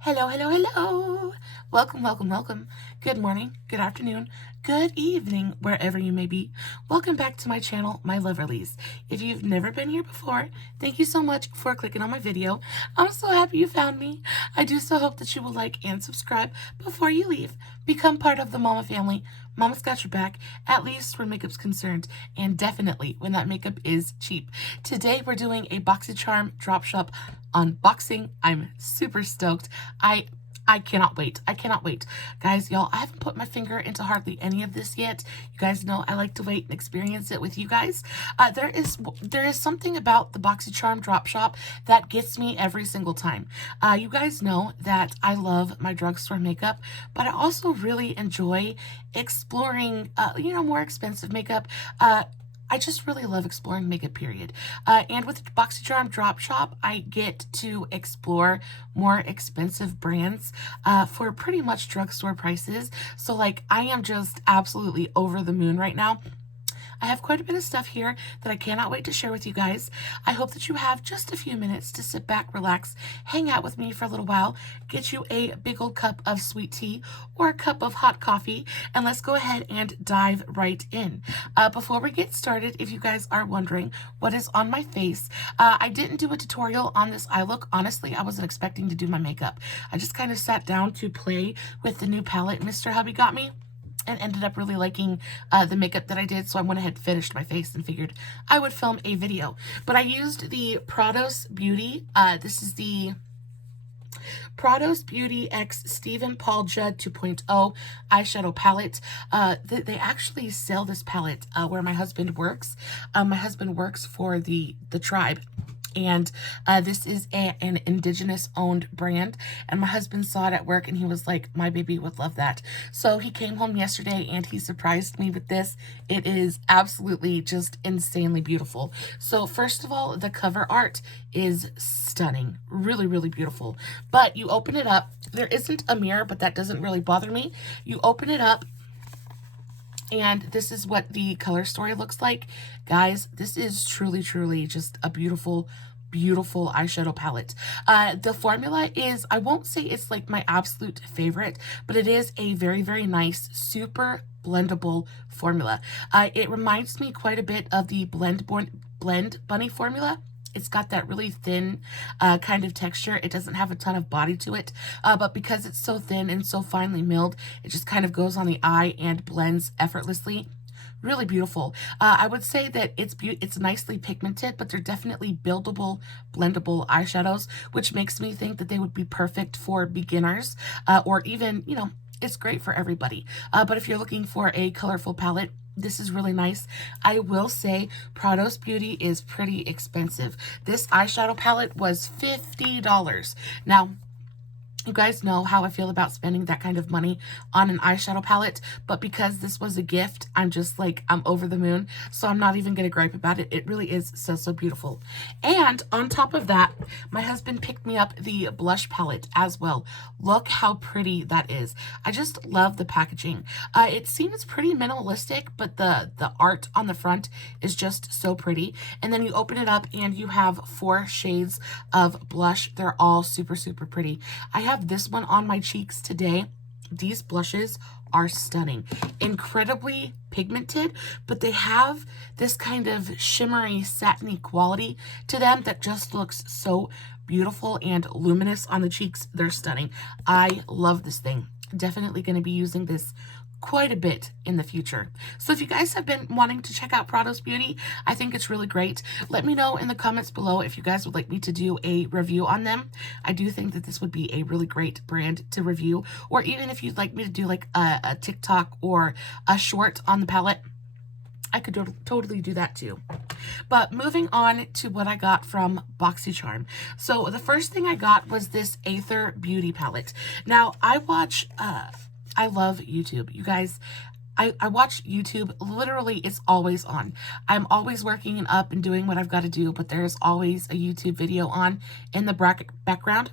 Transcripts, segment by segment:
Hello, hello, hello. Welcome, welcome, welcome. Good morning, good afternoon, good evening, wherever you may be. Welcome back to my channel, my Loverlies. If you've never been here before, thank you so much for clicking on my video. I'm so happy you found me. I do so hope that you will like and subscribe before you leave. Become part of the Mama family. Mama's got your back, at least where makeup's concerned, and definitely when that makeup is cheap. Today we're doing a BoxyCharm drop shop unboxing. I'm super stoked. I cannot wait. I cannot wait. Guys, y'all, I haven't put my finger into hardly any of this yet. You guys know I like to wait and experience it with you guys. There is something about the BoxyCharm drop shop that gets me every single time. You guys know that I love my drugstore makeup, but I also really enjoy exploring, more expensive makeup. I just really love exploring makeup, period. And with the BoxyCharm drop shop, I get to explore more expensive brands for pretty much drugstore prices. So like, I am just absolutely over the moon right now. I have quite a bit of stuff here that I cannot wait to share with you guys. I hope that you have just a few minutes to sit back, relax, hang out with me for a little while, get you a big old cup of sweet tea or a cup of hot coffee, and let's go ahead and dive right in. Before we get started, if you guys are wondering what is on my face, I didn't do a tutorial on this eye look. Honestly, I wasn't expecting to do my makeup. I just kind of sat down to play with the new palette Mr. Hubby got me, and ended up really liking the makeup that I did, so I went ahead and finished my face and figured I would film a video. But I used the Beaute. This is the Beaute X Stephen Paul Judd 2.0 eyeshadow palette. They actually sell this palette where my husband works. My husband works for the tribe. And this is an indigenous owned brand, and my husband saw it at work and he was like, my baby would love that. So he came home yesterday and he surprised me with this. It is absolutely just insanely beautiful. So first of all, the cover art is stunning, really, really beautiful. But you open it up, there isn't a mirror, but that doesn't really bother me. You open it up, and this is what the color story looks like. Guys, this is truly, truly just a beautiful, beautiful eyeshadow palette. The formula is, I won't say it's like my absolute favorite, but it is a very, very nice, super blendable formula. It reminds me quite a bit of the Blend Bunny formula. It's got that really thin kind of texture. It doesn't have a ton of body to it, but because it's so thin and so finely milled, it just kind of goes on the eye and blends effortlessly. Really beautiful. I would say that it's nicely pigmented, but they're definitely buildable, blendable eyeshadows, which makes me think that they would be perfect for beginners, or even, it's great for everybody. But if you're looking for a colorful palette, this is really nice. I will say Beaute is pretty expensive. This eyeshadow palette was $50. Now, you guys know how I feel about spending that kind of money on an eyeshadow palette, but because this was a gift, I'm just like, I'm over the moon, so I'm not even gonna gripe about it. It really is so, so beautiful. And on top of that, my husband picked me up the blush palette as well. Look how pretty that is. I just love the packaging. It seems pretty minimalistic, but the art on the front is just so pretty. And then you open it up and you have 4 shades of blush. They're all super, super pretty. I have this one on my cheeks today. These blushes are stunning, incredibly pigmented, but they have this kind of shimmery, satiny quality to them that just looks so beautiful and luminous on the cheeks. They're stunning. I love this thing. Definitely going to be using this quite a bit in the future. So if you guys have been wanting to check out Beaute, I think it's really great. Let me know in the comments below if you guys would like me to do a review on them. I do think that this would be a really great brand to review, or even if you'd like me to do like a TikTok or a short on the palette, I could totally do that too. But moving on to what I got from BoxyCharm. So the first thing I got was this Athr Beauty palette. Now I love YouTube. You guys, I watch YouTube. Literally, it's always on. I'm always working and up and doing what I've got to do, but there's always a YouTube video on in the background.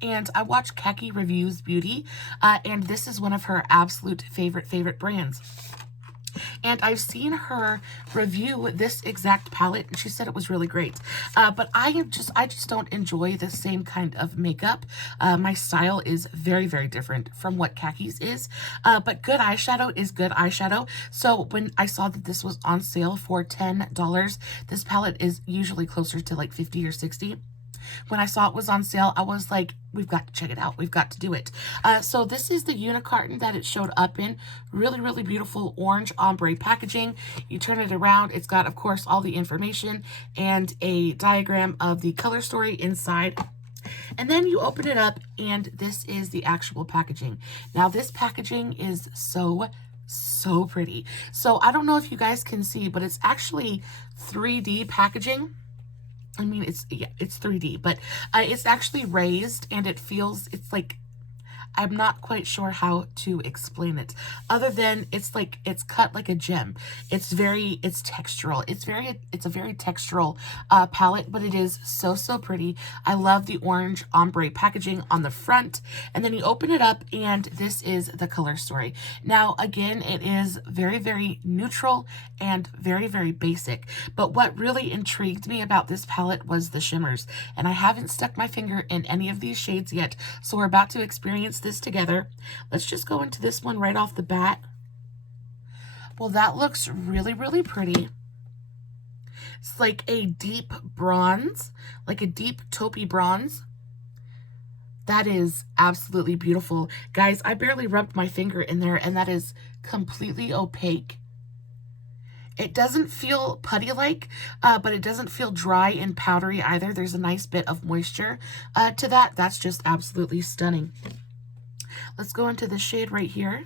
And I watch Khaki Reviews Beauty, and this is one of her absolute favorite brands. And I've seen her review this exact palette, and she said it was really great. But I just don't enjoy the same kind of makeup. My style is very, very different from what Khakis is. But good eyeshadow is good eyeshadow. So when I saw that this was on sale for $10, this palette is usually closer to like 50 or 60. When I saw it was on sale, I was like, we've got to check it out. We've got to do it. So this is the unicarton that it showed up in. Really, really beautiful orange ombre packaging. You turn it around. It's got, of course, all the information and a diagram of the color story inside. And then you open it up, and this is the actual packaging. Now, this packaging is so pretty. So I don't know if you guys can see, but it's actually 3D packaging. I mean, it's 3D, but it's actually raised, and it's like, I'm not quite sure how to explain it other than it's cut like a gem. It's textural. It's a very textural palette, but it is so pretty. I love the orange ombre packaging on the front, and then you open it up, and this is the color story. Now, again, it is very neutral and very basic, but what really intrigued me about this palette was the shimmers, and I haven't stuck my finger in any of these shades yet, so we're about to experience this together. Let's just go into this one right off the bat. Well, that looks really pretty. It's like a deep bronze, like a deep taupey bronze. That is absolutely beautiful. Guys, I barely rubbed my finger in there, and that is completely opaque. It doesn't feel putty-like, but it doesn't feel dry and powdery either. There's a nice bit of moisture to that. That's just absolutely stunning. Let's go into the shade right here.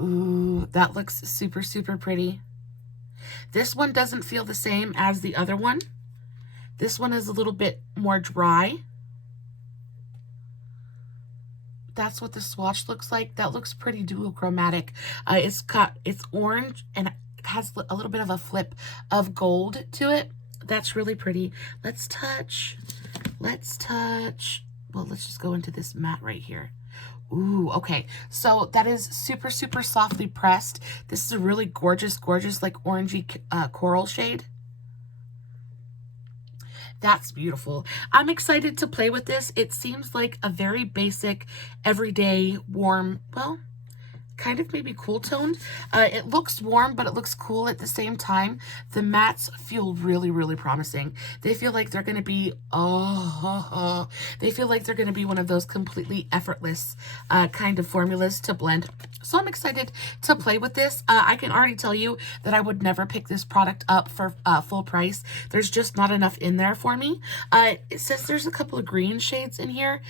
Ooh, that looks super pretty. This one doesn't feel the same as the other one. This one is a little bit more dry. That's what the swatch looks like. That looks pretty duochromatic. It's orange, and it has a little bit of a flip of gold to it. That's really pretty. Let's touch. Well, let's just go into this matte right here. Ooh, okay. So that is super softly pressed. This is a really gorgeous, like orangey coral shade. That's beautiful. I'm excited to play with this. It seems like a very basic, everyday, warm, well, kind of maybe cool toned. It looks warm, but it looks cool at the same time. The mattes feel really promising. They feel like they're going to be, they feel like they're going to be one of those completely effortless kind of formulas to blend. So I'm excited to play with this. I can already tell you that I would never pick this product up for full price. There's just not enough in there for me. It says there's a couple of green shades in here.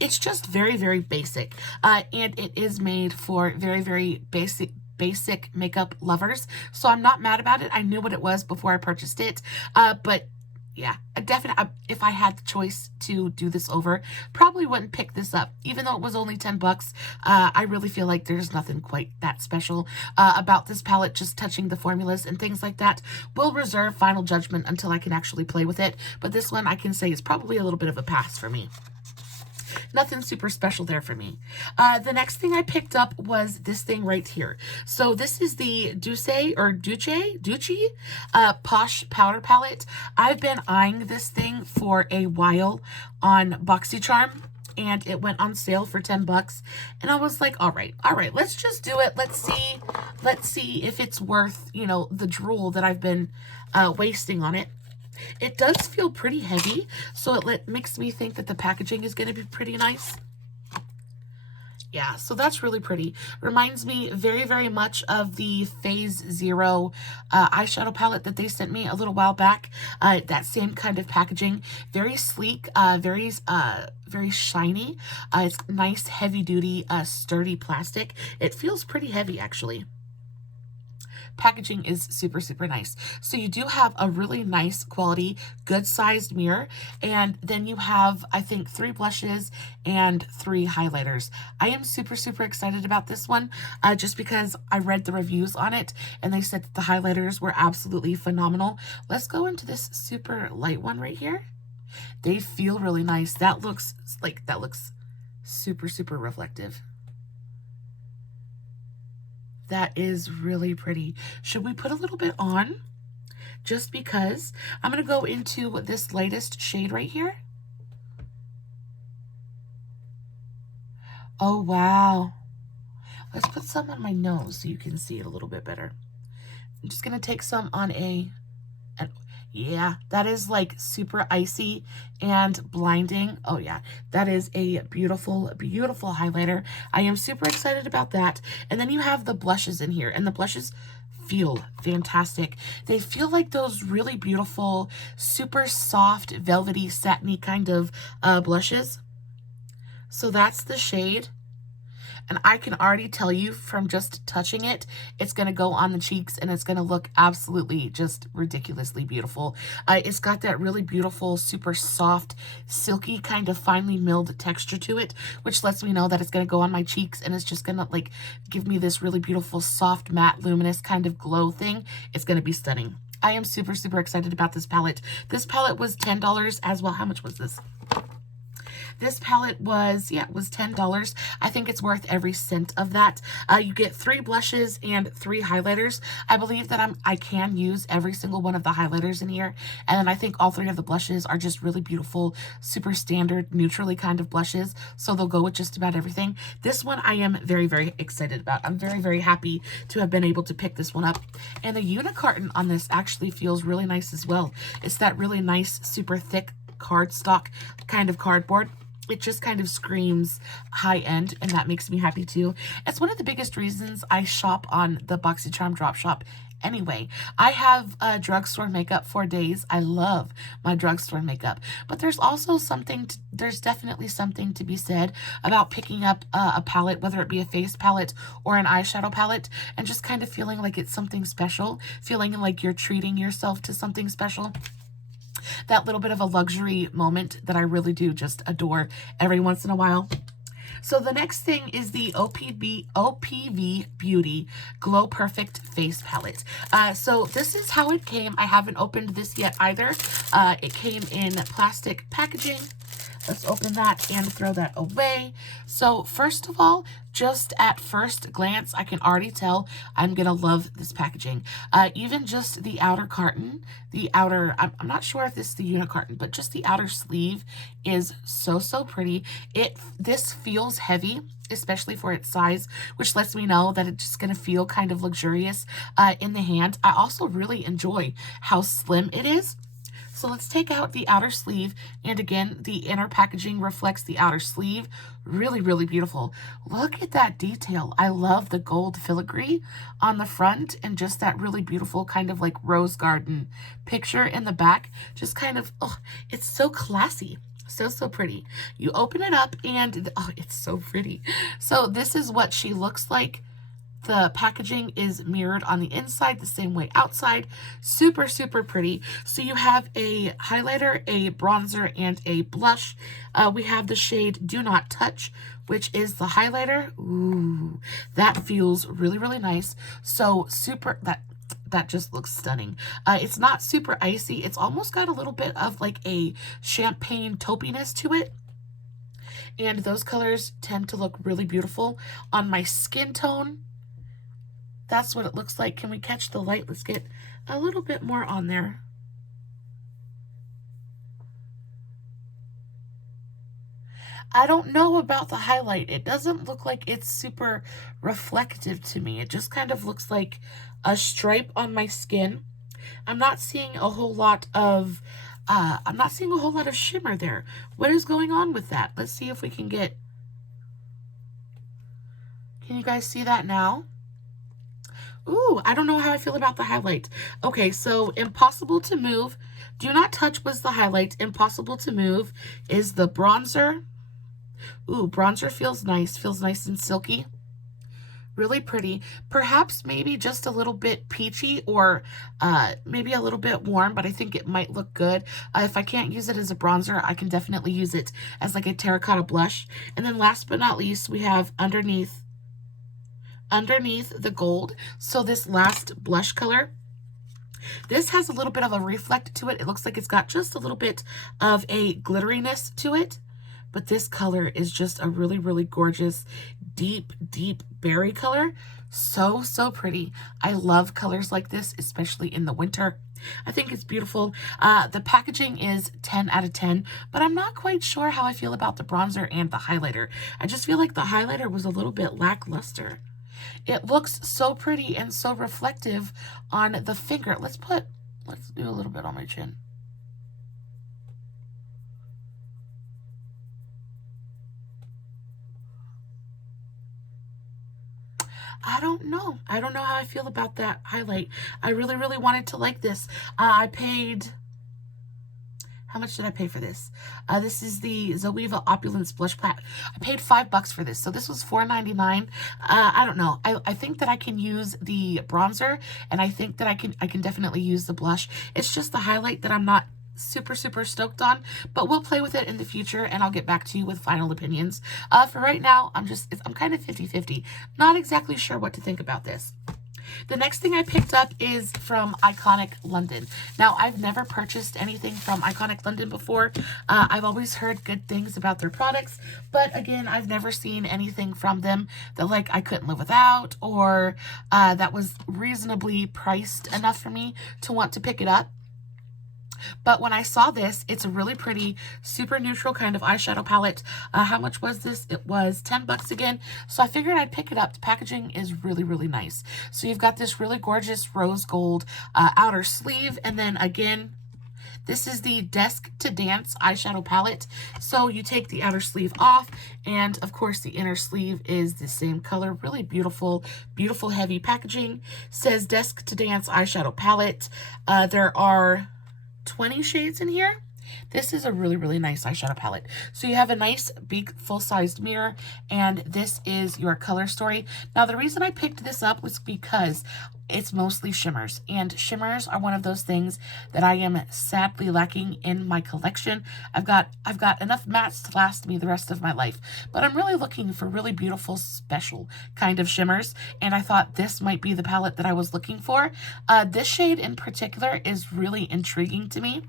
It's just very basic, and it is made for very basic makeup lovers. So I'm not mad about it. I knew what it was before I purchased it, but yeah, if I had the choice to do this over, probably wouldn't pick this up, even though it was only 10 bucks. I really feel like there's nothing quite that special about this palette. Just touching the formulas and things like that. Will reserve final judgment until I can actually play with it, but this one I can say is probably a little bit of a pass for me. Nothing super special there for me. The next thing I picked up was this thing right here. So this is the Doucce Posh powder palette. I've been eyeing this thing for a while on BoxyCharm, and it went on sale for 10 bucks. And I was like, all right, let's just do it. Let's see if it's worth, you know, the drool that I've been wasting on it. It does feel pretty heavy, so it makes me think that the packaging is going to be pretty nice. Yeah, so that's really pretty. Reminds me very much of the Phase Zero eyeshadow palette that they sent me a little while back. That same kind of packaging. Very sleek, very shiny. It's nice, heavy-duty, sturdy plastic. It feels pretty heavy, actually. Packaging is super nice. So you do have a really nice quality, good sized mirror, and then you have, I think, 3 blushes and 3 highlighters. I am super excited about this one, just because I read the reviews on it and they said that the highlighters were absolutely phenomenal. Let's go into this super light one right here. They feel really nice. That looks super reflective. That is really pretty. Should we put a little bit on? Just because. I'm going to go into this lightest shade right here. Oh, wow. Let's put some on my nose so you can see it a little bit better. I'm just going to take some on yeah, that is like super icy and blinding. Oh yeah, that is a beautiful, beautiful highlighter. I am super excited about that. And then you have the blushes in here, and the blushes feel fantastic. They feel like those really beautiful, super soft, velvety, satiny kind of blushes. So that's the shade. And I can already tell you from just touching it, it's going to go on the cheeks and it's going to look absolutely just ridiculously beautiful. It's got that really beautiful, super soft, silky kind of finely milled texture to it, which lets me know that it's going to go on my cheeks and it's just going to like give me this really beautiful, soft, matte, luminous kind of glow thing. It's going to be stunning. I am super, super excited about this palette. This palette was $10 as well. How much was this? This palette was, yeah, it was $10. I think it's worth every cent of that. You get 3 blushes and 3 highlighters. I believe that I can use every single one of the highlighters in here. And then I think all 3 of the blushes are just really beautiful, super standard, neutrally kind of blushes. So they'll go with just about everything. This one I am very, very excited about. I'm very, very happy to have been able to pick this one up. And the unicarton on this actually feels really nice as well. It's that really nice, super thick cardstock kind of cardboard. It just kind of screams high end, and that makes me happy too. It's one of the biggest reasons I shop on the BoxyCharm drop shop anyway. I have drugstore makeup for days. I love my drugstore makeup, but there's also there's definitely something to be said about picking up a palette, whether it be a face palette or an eyeshadow palette, and just kind of feeling like it's something special, feeling like you're treating yourself to something special. That little bit of a luxury moment that I really do just adore every once in a while. So the next thing is the OPV Beauty Glow Perfect Face Palette. So this is how it came. I haven't opened this yet either. It came in plastic packaging. Let's open that and throw that away. So first of all, just at first glance, I can already tell I'm going to love this packaging. Even just the outer carton, I'm not sure if this is the unicarton, but just the outer sleeve is so, so pretty. This feels heavy, especially for its size, which lets me know that it's just going to feel kind of luxurious in the hand. I also really enjoy how slim it is. So let's take out the outer sleeve, and again, the inner packaging reflects the outer sleeve. Really, really beautiful. Look at that detail. I love the gold filigree on the front and just that really beautiful kind of like rose garden picture in the back. Just kind of, oh, it's so classy. So, so pretty. You open it up and, oh, it's so pretty. So this is what she looks like. The packaging is mirrored on the inside the same way outside. Super, super pretty. So you have a highlighter, a bronzer, and a blush. We have the shade Do Not Touch, which is the highlighter. Ooh, that feels really, really nice. So super, that just looks stunning. It's not super icy. It's almost got a little bit of like a champagne taupiness to it. And those colors tend to look really beautiful on my skin tone. That's what it looks like. Can we catch the light? Let's get a little bit more on there. I don't know about the highlight. It doesn't look like it's super reflective to me. It just kind of looks like a stripe on my skin. I'm not seeing a whole lot of shimmer there. What is going on with that? Let's see if we can get, can you guys see that now? Ooh, I don't know how I feel about the highlight. Okay, so Impossible to Move. Do Not Touch was the highlight. Impossible to Move is the bronzer. Ooh, bronzer feels nice and silky. Really pretty. Perhaps maybe just a little bit peachy or maybe a little bit warm, but I think it might look good. If I can't use it as a bronzer, I can definitely use it as like a terracotta blush. And then last but not least, we have underneath the gold. So this last blush color, this has a little bit of a reflect to it. It looks like it's got just a little bit of a glitteriness to it, but this color is just a really, really gorgeous, deep, deep berry color. So, so pretty. I love colors like this, especially in the winter. I think it's beautiful. The packaging is 10 out of 10, but I'm not quite sure how I feel about the bronzer and the highlighter. I just feel like the highlighter was a little bit lackluster. It looks so pretty and so reflective on the finger. Let's do a little bit on my chin. I don't know. I don't know how I feel about that highlight. I really, really wanted to like this. I paid, how much did I pay for this? This is the Zoeva Opulence Blush Palette. I paid $5 for this. So this was $4.99. I don't know. I think that I can use the bronzer, and I think that I can definitely use the blush. It's just the highlight that I'm not super, super stoked on, but we'll play with it in the future and I'll get back to you with final opinions. For right now, I'm kind of 50-50. Not exactly sure what to think about this. The next thing I picked up is from Iconic London. Now, I've never purchased anything from Iconic London before. I've always heard good things about their products, but again, I've never seen anything from them that like I couldn't live without, or that was reasonably priced enough for me to want to pick it up. But when I saw this, it's a really pretty, super neutral kind of eyeshadow palette. How much was this? It was $10 again. So I figured I'd pick it up. The packaging is really, really nice. So you've got this really gorgeous rose gold outer sleeve. And then again, this is the Desk to Dance eyeshadow palette. So you take the outer sleeve off, and of course the inner sleeve is the same color. Really beautiful, beautiful heavy packaging. Says Desk to Dance eyeshadow palette. There are 20 shades in here. This is a really, really nice eyeshadow palette. So you have a nice big full-sized mirror, and this is your color story. Now, the reason I picked this up was because it's mostly shimmers, and shimmers are one of those things that I am sadly lacking in my collection. I've got enough mattes to last me the rest of my life, but I'm really looking for really beautiful, special kind of shimmers, and I thought this might be the palette that I was looking for. This shade in particular is really intriguing to me.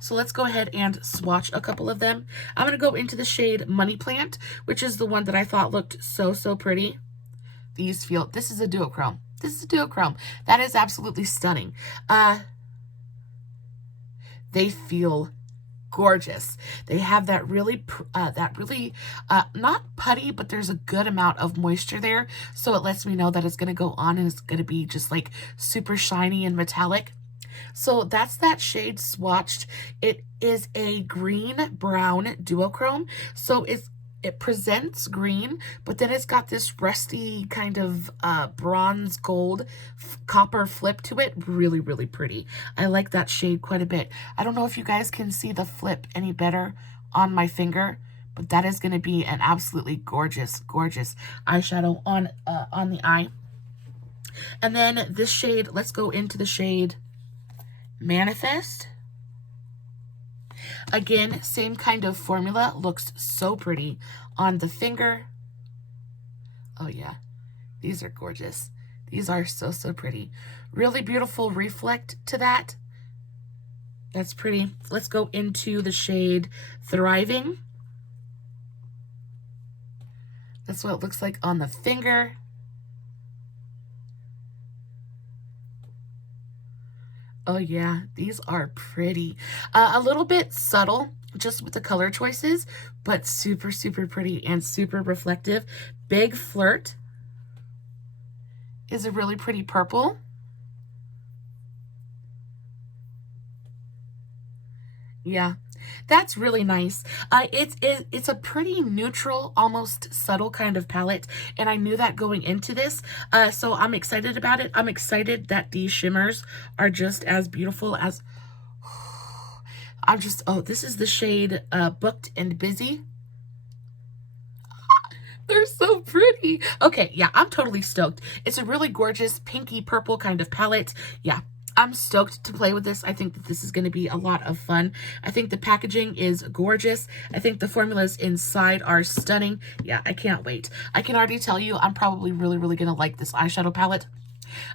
So let's go ahead and swatch a couple of them. I'm going to go into the shade Money Plant, which is the one that I thought looked so, so pretty. This is a duochrome. This is a duochrome. That is absolutely stunning. They feel gorgeous. They have that really, not putty, but there's a good amount of moisture there. So it lets me know that it's going to go on and it's going to be just like super shiny and metallic. So that's that shade swatched. It is a green-brown duochrome. So it presents green, but then it's got this rusty kind of bronze gold copper flip to it. Really, really pretty. I like that shade quite a bit. I don't know if you guys can see the flip any better on my finger, but that is going to be an absolutely gorgeous, gorgeous eyeshadow on the eye. And then this shade, let's go into the shade Manifest. Again, same kind of formula. Looks so pretty on the finger. Oh yeah, these are gorgeous. These are so, so pretty. Really beautiful reflect to that. That's pretty. Let's go into the shade Thriving. That's what it looks like on the finger. Oh yeah, these are pretty. A little bit subtle just with the color choices, but super, super pretty and super reflective. Big Flirt is a really pretty purple. Yeah, that's really nice. It's a pretty neutral, almost subtle kind of palette, and I knew that going into this, so I'm excited about it. I'm excited that these shimmers are just as beautiful as... oh, this is the shade Booked and Busy. They're so pretty. Okay, yeah, I'm totally stoked. It's a really gorgeous pinky purple kind of palette. Yeah, I'm stoked to play with this. I think that this is going to be a lot of fun. I think the packaging is gorgeous. I think the formulas inside are stunning. Yeah, I can't wait. I can already tell you I'm probably really, really going to like this eyeshadow palette.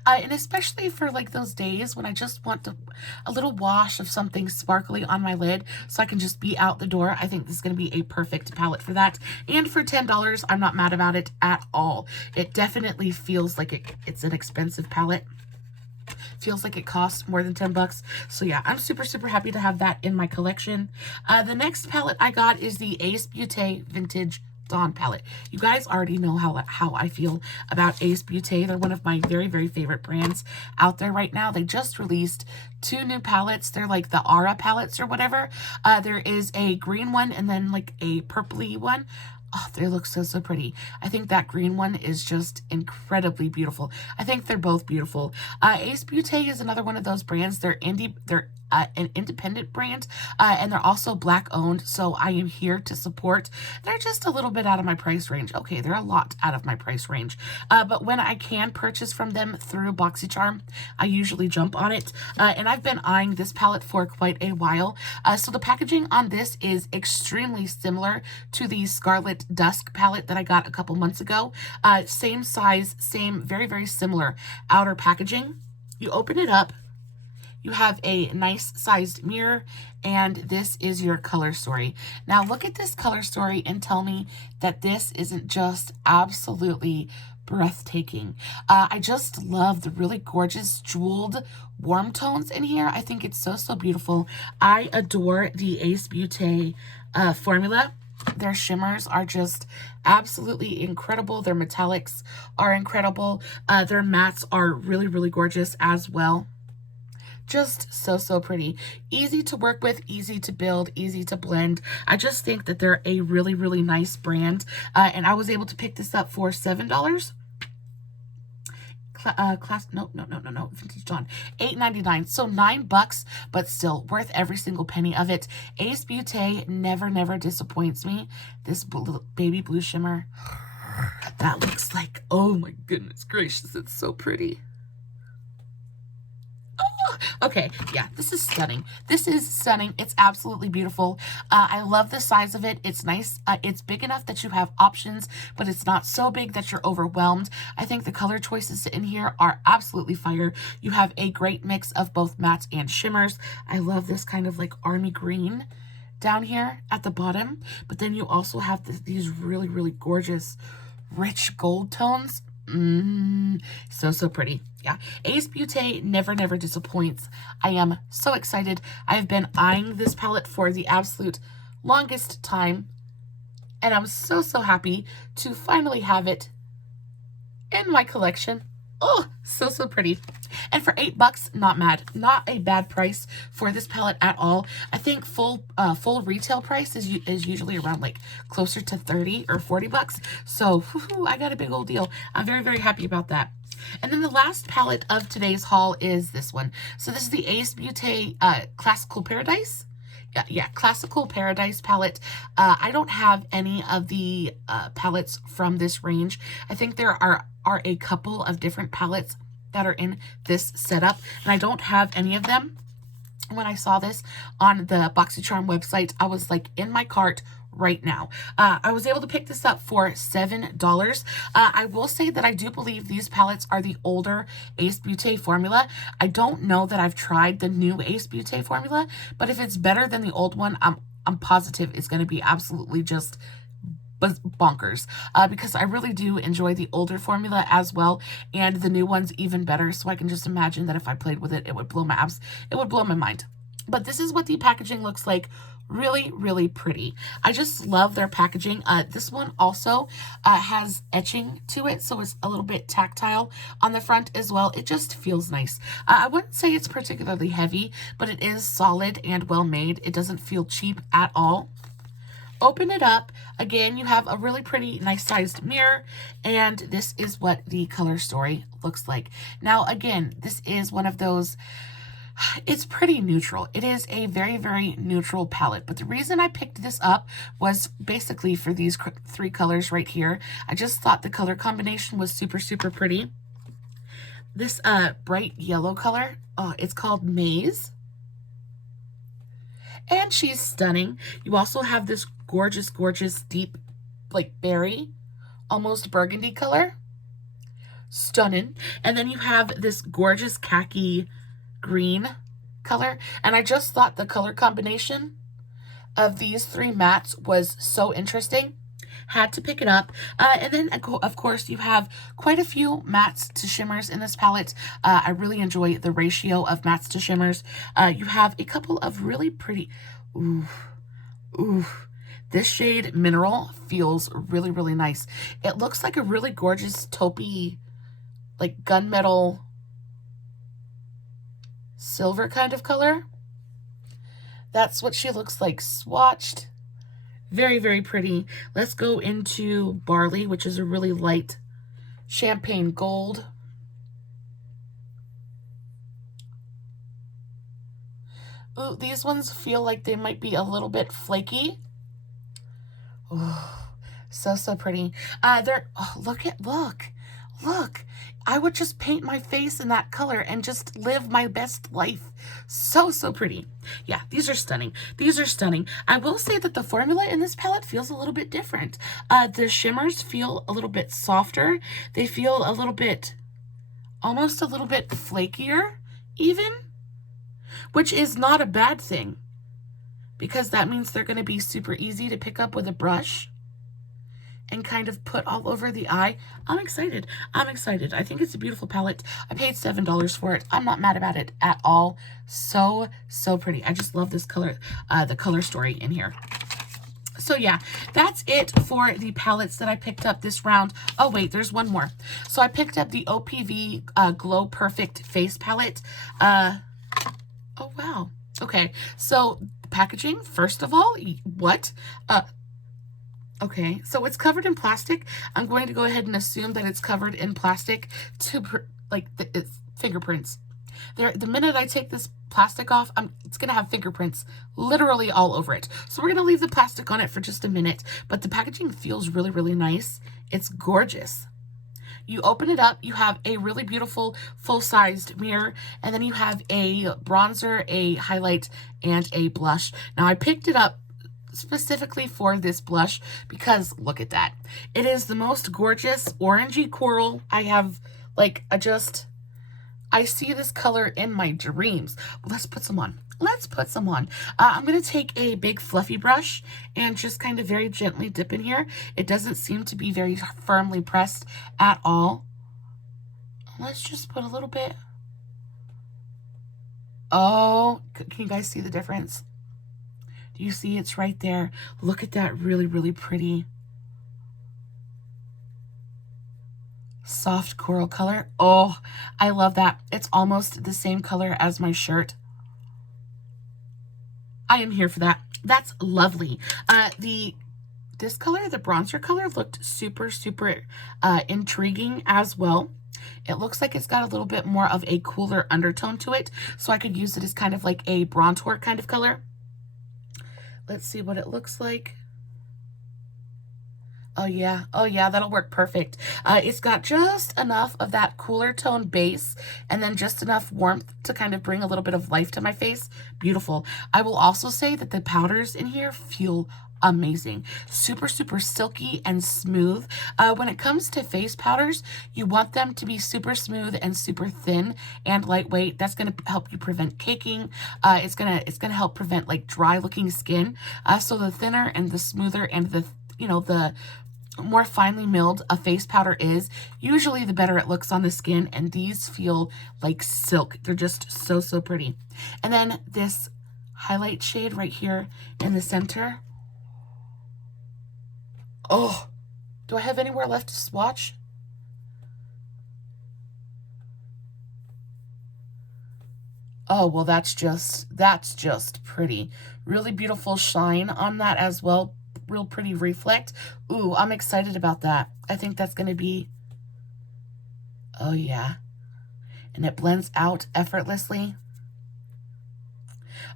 And especially for like those days when I just want a little wash of something sparkly on my lid so I can just be out the door. I think this is going to be a perfect palette for that. And for $10, I'm not mad about it at all. It definitely feels like it's an expensive palette. Feels like it costs more than 10 bucks. So yeah, I'm super, super happy to have that in my collection. The next palette I got is the Ace Beaute Vintage Dawn palette. You guys already know how I feel about Ace Beaute. They're one of my very, very favorite brands out there right now. They just released 2 new palettes. They're like the Aura palettes or whatever. There is a green one and then like a purpley one. Oh, they look so, so pretty. I think that green one is just incredibly beautiful. I think they're both beautiful. Ace Beaute is another one of those brands. They're an independent brand, and they're also Black owned, so I am here to support. They're just a little bit out of my price range. Okay, they're a lot out of my price range, but when I can purchase from them through BoxyCharm, I usually jump on it, and I've been eyeing this palette for quite a while. So the packaging on this is extremely similar to the Scarlet Dusk palette that I got a couple months ago. Same size, same, very, very similar outer packaging. You open it up, you have a nice sized mirror, and this is your color story. Now look at this color story and tell me that this isn't just absolutely breathtaking. I just love the really gorgeous jeweled warm tones in here. I think it's so, so beautiful. I adore the Ace Beaute formula. Their shimmers are just absolutely incredible. Their metallics are incredible. Their mattes are really, really gorgeous as well. Just so, so pretty. Easy to work with, easy to build, easy to blend. I just think that they're a really, really nice brand. And I was able to pick this up for $7. No, Vintage Dawn, $8.99, so $9, but still worth every single penny of it. Ace Beaute never disappoints me. This baby blue shimmer, that looks like, oh my goodness gracious, it's so pretty. Okay, yeah, this is stunning. This is stunning. It's absolutely beautiful. I love the size of it. It's nice. It's big enough that you have options, but it's not so big that you're overwhelmed. I think the color choices in here are absolutely fire. You have a great mix of both mattes and shimmers. I love this kind of like army green down here at the bottom, but then you also have these really, really gorgeous rich gold tones. So, so pretty. Yeah, Ace Beaute never disappoints. I am so excited. I've been eyeing this palette for the absolute longest time, and I'm so, so happy to finally have it in my collection. Oh, so, so pretty. And for $8, not mad. Not a bad price for this palette at all. I think full retail price is usually around like closer to 30 or 40 bucks. So I got a big old deal. I'm very, very happy about that. And then the last palette of today's haul is this one. So this is the Ace Beaute Classical Paradise. Yeah, Classical Paradise palette. I don't have any of the palettes from this range. I think there are a couple of different palettes that are in this setup, and I don't have any of them. When I saw this on the BoxyCharm website, I was like, in my cart right now. I was able to pick this up for $7. I will say that I do believe these palettes are the older Ace Beaute formula. I don't know that I've tried the new Ace Beaute formula, but if it's better than the old one, I'm positive it's going to be absolutely just bonkers, because I really do enjoy the older formula as well, and the new one's even better. So I can just imagine that if I played with it, it would blow my mind. But this is what the packaging looks like. Really, really pretty. I just love their packaging. This one also has etching to it, so it's a little bit tactile on the front as well. It just feels nice. I wouldn't say it's particularly heavy, but it is solid and well made. It doesn't feel cheap at all. Open it up. Again, you have a really pretty, nice sized mirror, and this is what the color story looks like. Now, again, this is one of those, it's pretty neutral. It is a very, very neutral palette, but the reason I picked this up was basically for these 3 colors right here. I just thought the color combination was super, super pretty. This bright yellow color, it's called Maze, and she's stunning. You also have this gorgeous deep like berry, almost burgundy color. Stunning. And then you have this gorgeous khaki green color. And I just thought the color combination of these three mattes was so interesting. Had to pick it up. And then, of course, you have quite a few mattes to shimmers in this palette. I really enjoy the ratio of mattes to shimmers. You have a couple of really pretty... Ooh. Ooh. This shade Mineral feels really, really nice. It looks like a really gorgeous taupey, like gunmetal silver kind of color. That's what she looks like swatched. Very, very pretty. Let's go into Barley, which is a really light champagne gold. Ooh, these ones feel like they might be a little bit flaky. Oh, so, so pretty. Look. I would just paint my face in that color and just live my best life. So, so pretty. Yeah, these are stunning. These are stunning. I will say that the formula in this palette feels a little bit different. The shimmers feel a little bit softer. They feel a little bit, almost a little bit flakier even, which is not a bad thing because that means they're going to be super easy to pick up with a brush and kind of put all over the eye. I'm excited. I'm excited. I think it's a beautiful palette. I paid $7 for it. I'm not mad about it at all. So, so pretty. I just love this color, the color story in here. So yeah, that's it for the palettes that I picked up this round. Oh wait, there's one more. So I picked up the OPV Glow Perfect Face Palette. Oh wow. Okay, so packaging, first of all, what? Okay, so it's covered in plastic. I'm going to go ahead and assume that it's covered in plastic to, it's fingerprints. The minute I take this plastic off, it's going to have fingerprints literally all over it. So we're going to leave the plastic on it for just a minute, but the packaging feels really, really nice. It's gorgeous. You open it up, you have a really beautiful full-sized mirror, and then you have a bronzer, a highlight, and a blush. Now I picked it up specifically for this blush because look at that. It is the most gorgeous orangey coral I have, like, I see this color in my dreams. Well, let's put some on. Let's put some on. I'm going to take a big fluffy brush and just kind of very gently dip in here. It doesn't seem to be very firmly pressed at all. Let's just put a little bit. Oh, can you guys see the difference? Do you see it's right there? Look at that really, really pretty soft coral color. Oh, I love that. It's almost the same color as my shirt. I am here for that. That's lovely. This color, the bronzer color, looked super, super intriguing as well. It looks like it's got a little bit more of a cooler undertone to it, so I could use it as kind of like a bronzer kind of color. Let's see what it looks like. Oh yeah, that'll work perfect. It's got just enough of that cooler tone base and then just enough warmth to kind of bring a little bit of life to my face. Beautiful. I will also say that the powders in here feel amazing. Super, super silky and smooth. When it comes to face powders, you want them to be super smooth and super thin and lightweight. That's going to help you prevent caking. It's gonna help prevent like dry looking skin. So the thinner and the smoother and the more finely milled a face powder is, usually the better it looks on the skin, and these feel like silk. They're just so, so pretty. And then this highlight shade right here in the center. Oh, do I have anywhere left to swatch? Oh, well, that's just pretty. Really beautiful shine on that as well. Real pretty reflect. Ooh, I'm excited about that. I think that's going to be, oh yeah. And it blends out effortlessly.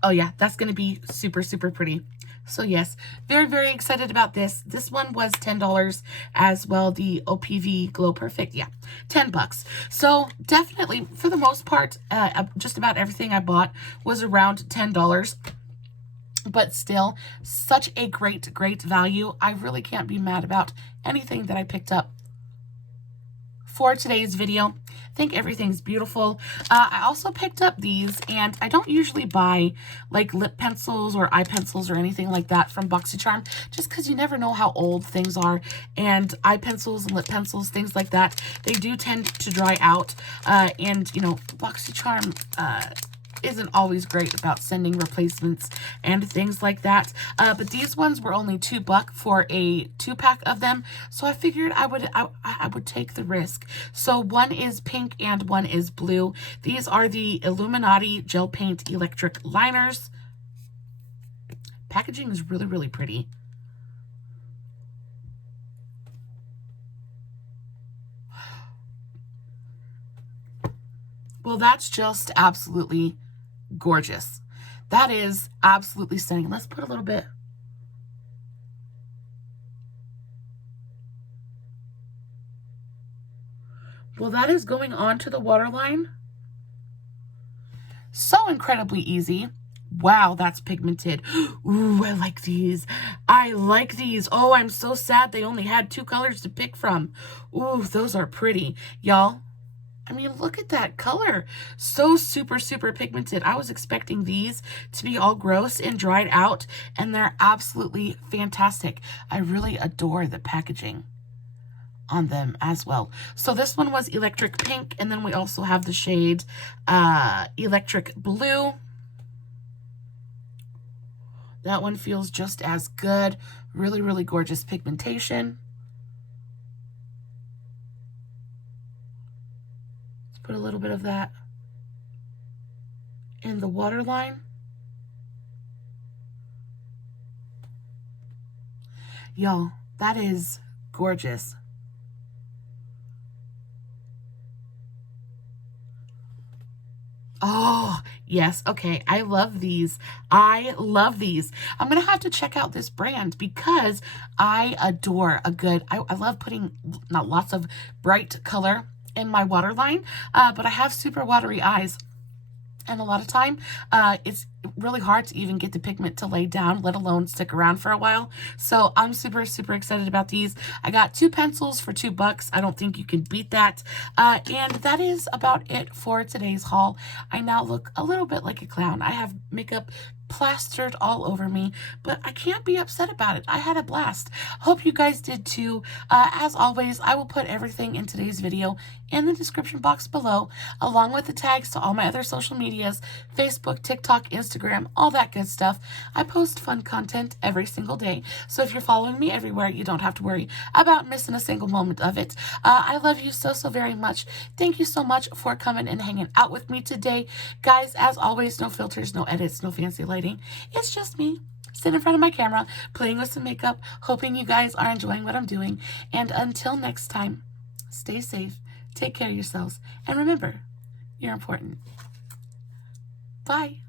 Oh yeah, that's going to be super, super pretty. So yes, very, very excited about this. This one was $10 as well. The OPV Glow Perfect, yeah, 10 bucks. So definitely, for the most part, just about everything I bought was around $10. But still, such a great value. I really can't be mad about anything that I picked up for today's video. I think everything's beautiful. I also picked up these, and I don't usually buy like lip pencils or eye pencils or anything like that from BoxyCharm, just because you never know how old things are. And eye pencils and lip pencils, things like that, they do tend to dry out. And, you know, BoxyCharm isn't always great about sending replacements and things like that. But these ones were only $2 for a 2-pack of them, so I figured I would take the risk. So one is pink and one is blue. These are the Illuminati gel paint electric liners. Packaging is really, really pretty. Well, that's just absolutely gorgeous. That is absolutely stunning. Let's put a little bit. Well, that is going on to the waterline. So incredibly easy. Wow, that's pigmented. Ooh, I like these. I like these. Oh, I'm so sad they only had 2 colors to pick from. Ooh, those are pretty. Y'all, I mean, look at that color. So super, super pigmented. I was expecting these to be all gross and dried out, and they're absolutely fantastic. I really adore the packaging on them as well. So this one was electric pink, and then we also have the shade electric blue. That one feels just as good. Really, really gorgeous pigmentation. Put a little bit of that in the waterline. Y'all, that is gorgeous. Oh, yes. Okay. I love these. I love these. I'm going to have to check out this brand because I adore a good, I love putting not lots of bright color in my waterline, but I have super watery eyes, and a lot of time it's really hard to even get the pigment to lay down, let alone stick around for a while. So I'm super, super excited about these. I got 2 pencils for $2. I don't think you can beat that. And that is about it for today's haul. I now look a little bit like a clown. I have makeup plastered all over me, but I can't be upset about it. I had a blast. Hope you guys did too. As always, I will put everything in today's video in the description box below, along with the tags to all my other social medias, Facebook, TikTok, Instagram, all that good stuff. I post fun content every single day, so if you're following me everywhere, you don't have to worry about missing a single moment of it. I love you so, so very much. Thank you so much for coming and hanging out with me today. Guys, as always, no filters, no edits, no fancy lighting. It's just me sitting in front of my camera, playing with some makeup, hoping you guys are enjoying what I'm doing. And until next time, stay safe, take care of yourselves, and remember, you're important. Bye.